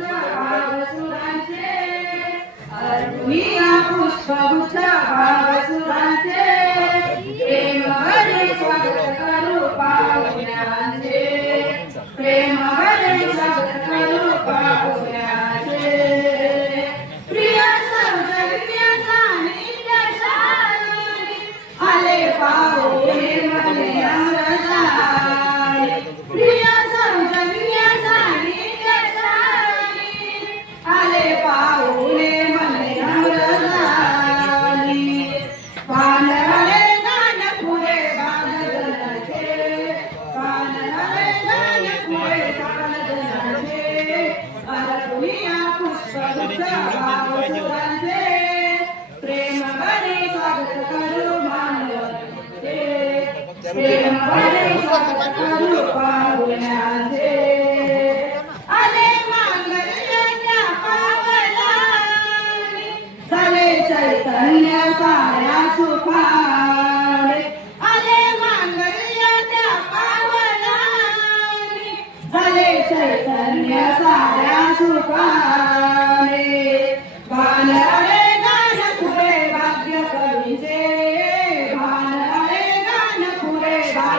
भावसुरांचे अर्जुनिया पुष्पगुच्छ प्रेम भरे स्वागत करू प्रेम स्वागत करू पाहुण्याचे आले मांगल्याच्या पावलाने झाले चैतन्य साऱ्या सुखाने आले मांगल्याच्या पावलाने झाले चैतन्य साऱ्या सुखाने